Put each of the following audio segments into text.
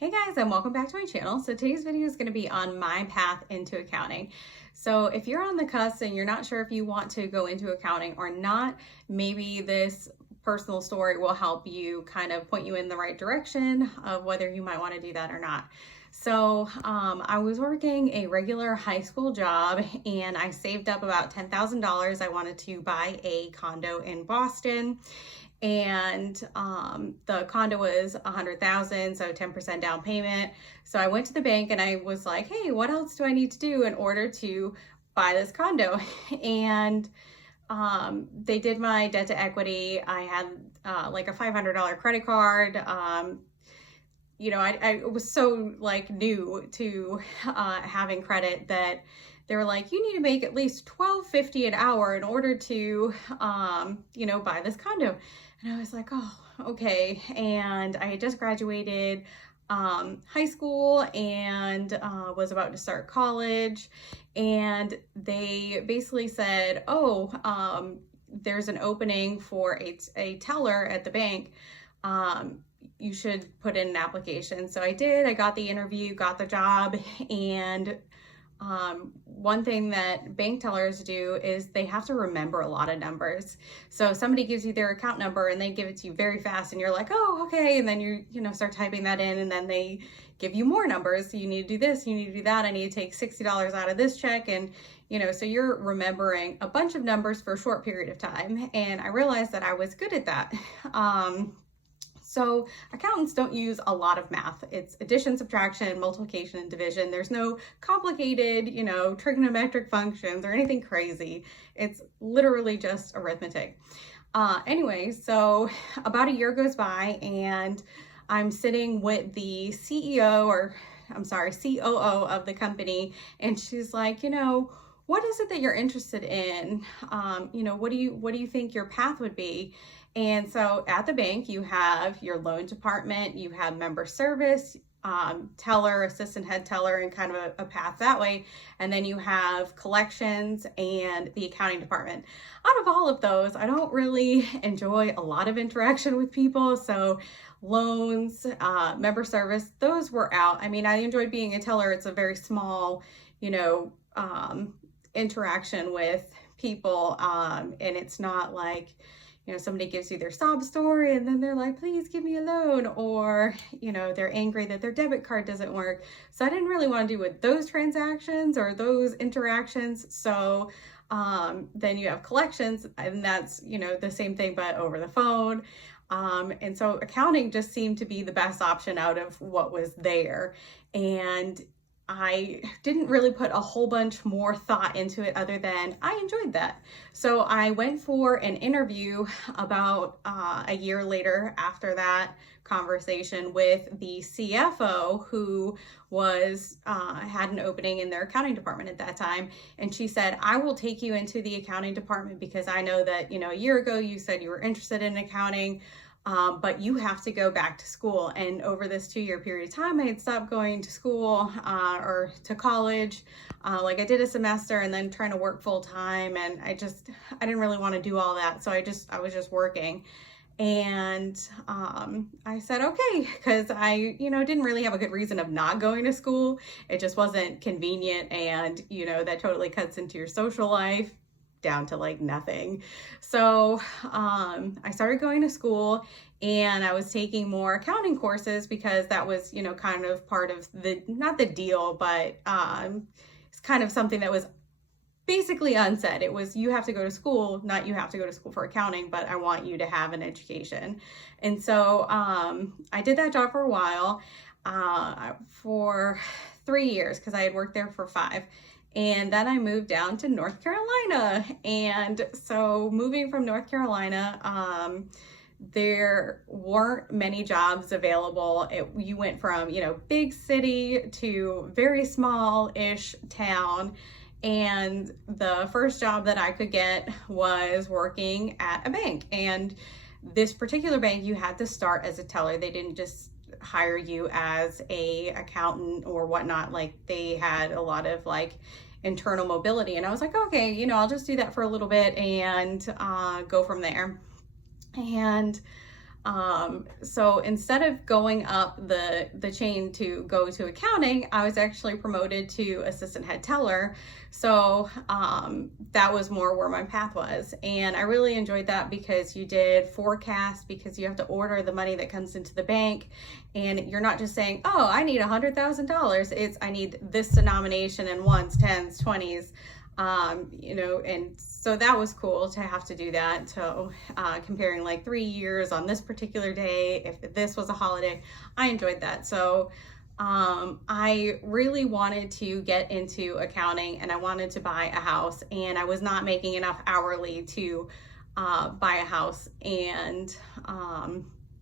Hey guys, and welcome back to my channel. So today's video is going to be on my path into accounting. So if you're on the cusp and you're not sure if you want to go into accounting or not, maybe this personal story will help you kind of point you in the right direction of whether you might want to do that or not. So I was working a regular high school job and I saved up about $10,000. I wanted to buy a condo in Boston, and the condo was 100,000, so 10% down payment. So I went to the bank and I was like, hey, what else do I need to do in order to buy this condo? And they did my debt to equity. I had like a $500 credit card. I was so like new to having credit that they were like, you need to make at least $12.50 an hour in order to, buy this condo. And I was like, oh, okay. And I had just graduated high school and was about to start college. And they basically said, oh, there's an opening for a teller at the bank. You should put in an application. So I did. I got the interview, got the job, and one thing that bank tellers do is they have to remember a lot of numbers. So somebody gives you their account number and they give it to you very fast and you're like, oh, okay. And then you start typing that in, and then they give you more numbers. So you need to do this, you need to do that. I need to take $60 out of this check. And, so you're remembering a bunch of numbers for a short period of time. And I realized that I was good at that. So accountants don't use a lot of math. It's addition, subtraction, multiplication, and division. There's no complicated, trigonometric functions or anything crazy. It's literally just arithmetic. Anyway, so about a year goes by and I'm sitting with the COO of the company, and she's like, what is it that you're interested in? What do you think your path would be? And so at the bank, you have your loan department, you have member service, teller, assistant head teller, and kind of a path that way. And then you have collections and the accounting department. Out of all of those, I don't really enjoy a lot of interaction with people. So loans, member service, those were out. I mean, I enjoyed being a teller. It's a very small, interaction with people. And it's not like, somebody gives you their sob story and then they're like, please give me a loan, or, they're angry that their debit card doesn't work. So I didn't really want to do with those transactions or those interactions. So then you have collections, and that's, the same thing, but over the phone. And so accounting just seemed to be the best option out of what was there. And I didn't really put a whole bunch more thought into it other than I enjoyed that. So I went for an interview about a year later after that conversation with the CFO, who had an opening in their accounting department at that time. And she said, I will take you into the accounting department because I know that, a year ago you said you were interested in accounting. But you have to go back to school. And over this 2-year period of time, I had stopped going to school or to college. I did a semester and then trying to work full time. And I didn't really want to do all that. So I was just working. And I said, okay, because I, didn't really have a good reason of not going to school. It just wasn't convenient. And, that totally cuts into your social life down to like nothing. So I started going to school, and I was taking more accounting courses because that was, kind of part of not the deal, but it's kind of something that was basically unsaid. It was, you have to go to school, not you have to go to school for accounting, but I want you to have an education. And so I did that job for a while, for 3 years, because I had worked there for 5. And then I moved down to North Carolina. And so moving from North Carolina, there weren't many jobs available. You went from, big city to very small-ish town. And the first job that I could get was working at a bank. And this particular bank, you had to start as a teller. They didn't just hire you as a accountant or whatnot. Like, they had a lot of internal mobility, and I was like, okay, I'll just do that for a little bit and go from there. And So instead of going up the chain to go to accounting, I was actually promoted to assistant head teller. So that was more where my path was. And I really enjoyed that because you did forecast, because you have to order the money that comes into the bank. And you're not just saying, oh, I need $100,000. It's, I need this denomination in ones, tens, 20s. And so that was cool to have to do that. So comparing like 3 years on this particular day, if this was a holiday, I enjoyed that. So I really wanted to get into accounting, and I wanted to buy a house, and I was not making enough hourly to buy a house. And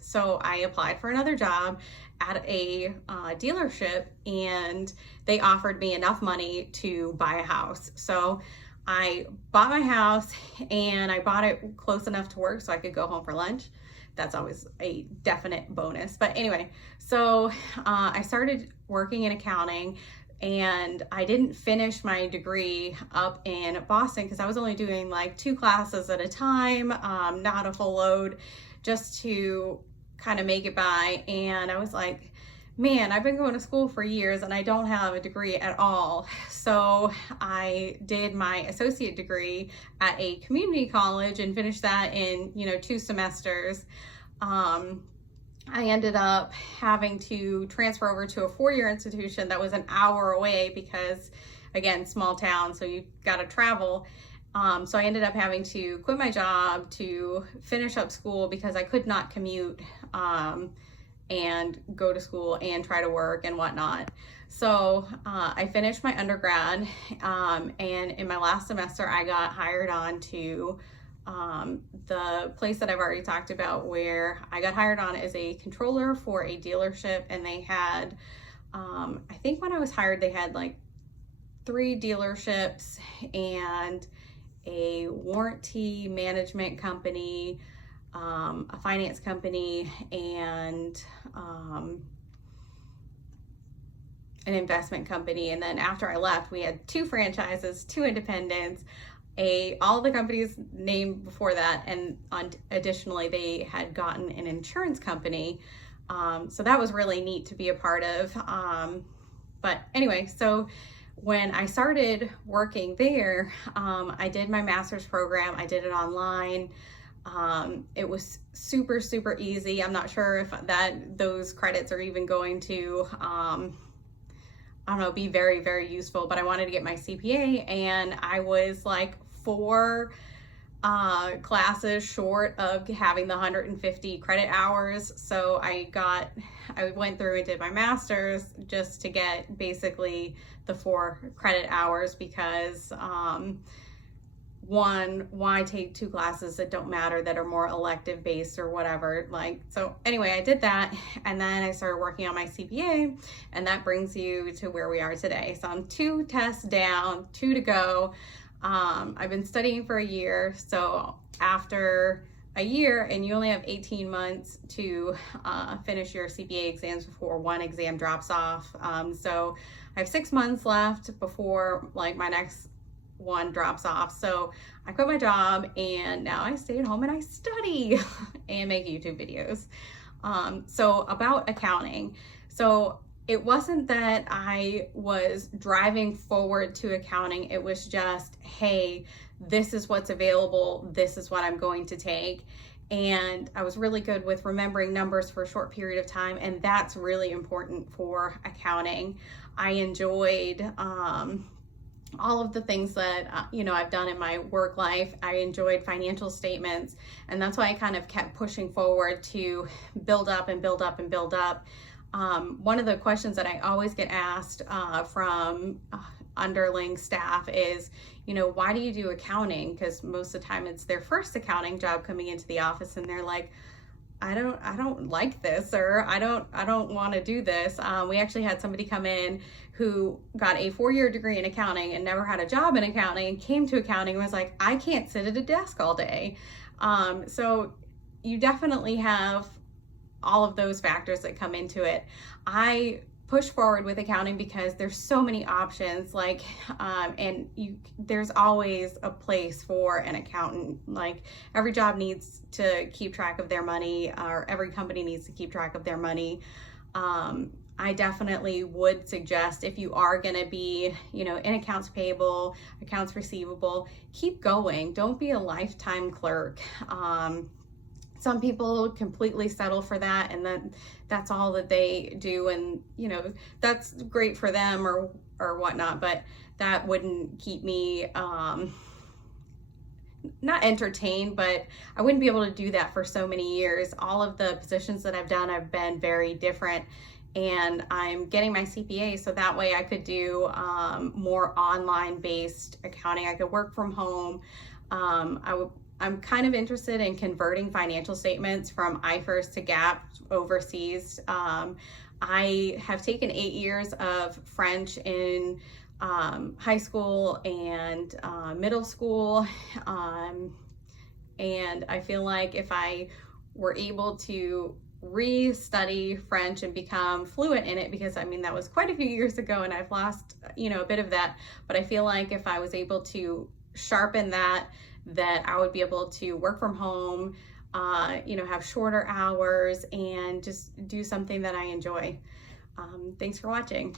so I applied for another job at a dealership, and they offered me enough money to buy a house. So I bought my house, and I bought it close enough to work so I could go home for lunch. That's always a definite bonus. But anyway, so I started working in accounting, and I didn't finish my degree up in Boston because I was only doing like 2 classes at a time, not a full load, just to kind of make it by. And I was like, man, I've been going to school for years and I don't have a degree at all. So I did my associate degree at a community college and finished that in 2 semesters. I ended up having to transfer over to a 4-year institution that was an hour away because, again, small town, so you got to travel. So I ended up having to quit my job to finish up school because I could not commute and go to school and try to work and whatnot. So I finished my undergrad, and in my last semester I got hired on to the place that I've already talked about, where I got hired on as a controller for a dealership. And they had, I think when I was hired, they had like 3 dealerships and a warranty management company, a finance company, and an investment company. And then after I left, we had 2 franchises, 2 independents, all the companies named before that, and additionally they had gotten an insurance company. So that was really neat to be a part of. But anyway, so when I started working there, I did my master's program. I did it online. It was super, super easy. I'm not sure if those credits are even going to, I don't know, be very, very useful, but I wanted to get my CPA, and I was like 4 classes short of having the 150 credit hours. So I went through and did my master's just to get basically the 4 credit hours, because one, why take 2 classes that don't matter, that are more elective based or whatever. So anyway, I did that, and then I started working on my CPA, and that brings you to where we are today. So I'm 2 tests down, 2 to go. I've been studying for a year. So after a year, and you only have 18 months to finish your CPA exams before one exam drops off. So I have 6 months left before like my next one drops off. So I quit my job, and now I stay at home and I study and make YouTube videos. So about accounting. So it wasn't that I was driving forward to accounting. It was just, hey, this is what's available. This is what I'm going to take. And I was really good with remembering numbers for a short period of time. And that's really important for accounting. I enjoyed all of the things that, I've done in my work life. I enjoyed financial statements. And that's why I kind of kept pushing forward to build up and build up and build up. One of the questions that I always get asked from underling staff is, why do you do accounting? Because most of the time it's their first accounting job coming into the office, and they're like, I don't like this, or I don't want to do this. We actually had somebody come in who got a 4-year degree in accounting and never had a job in accounting, and came to accounting and was like, I can't sit at a desk all day. So you definitely have all of those factors that come into it. I push forward with accounting because there's so many options, like and there's always a place for an accountant. Like every job needs to keep track of their money, or every company needs to keep track of their money. I definitely would suggest, if you are going to be, in accounts payable, accounts receivable, keep going. Don't be a lifetime clerk. Some people completely settle for that, and then that's all that they do, and that's great for them or whatnot, but that wouldn't keep me not entertained, but I wouldn't be able to do that for so many years. All of the positions that I've done have been very different, and I'm getting my CPA so that way I could do more online based accounting. I could work from home. I'm kind of interested in converting financial statements from IFRS to GAAP overseas. I have taken 8 years of French in high school and middle school, and I feel like if I were able to re-study French and become fluent in it, because that was quite a few years ago and I've lost a bit of that, but I feel like if I was able to sharpen that I would be able to work from home, have shorter hours and just do something that I enjoy. Thanks for watching.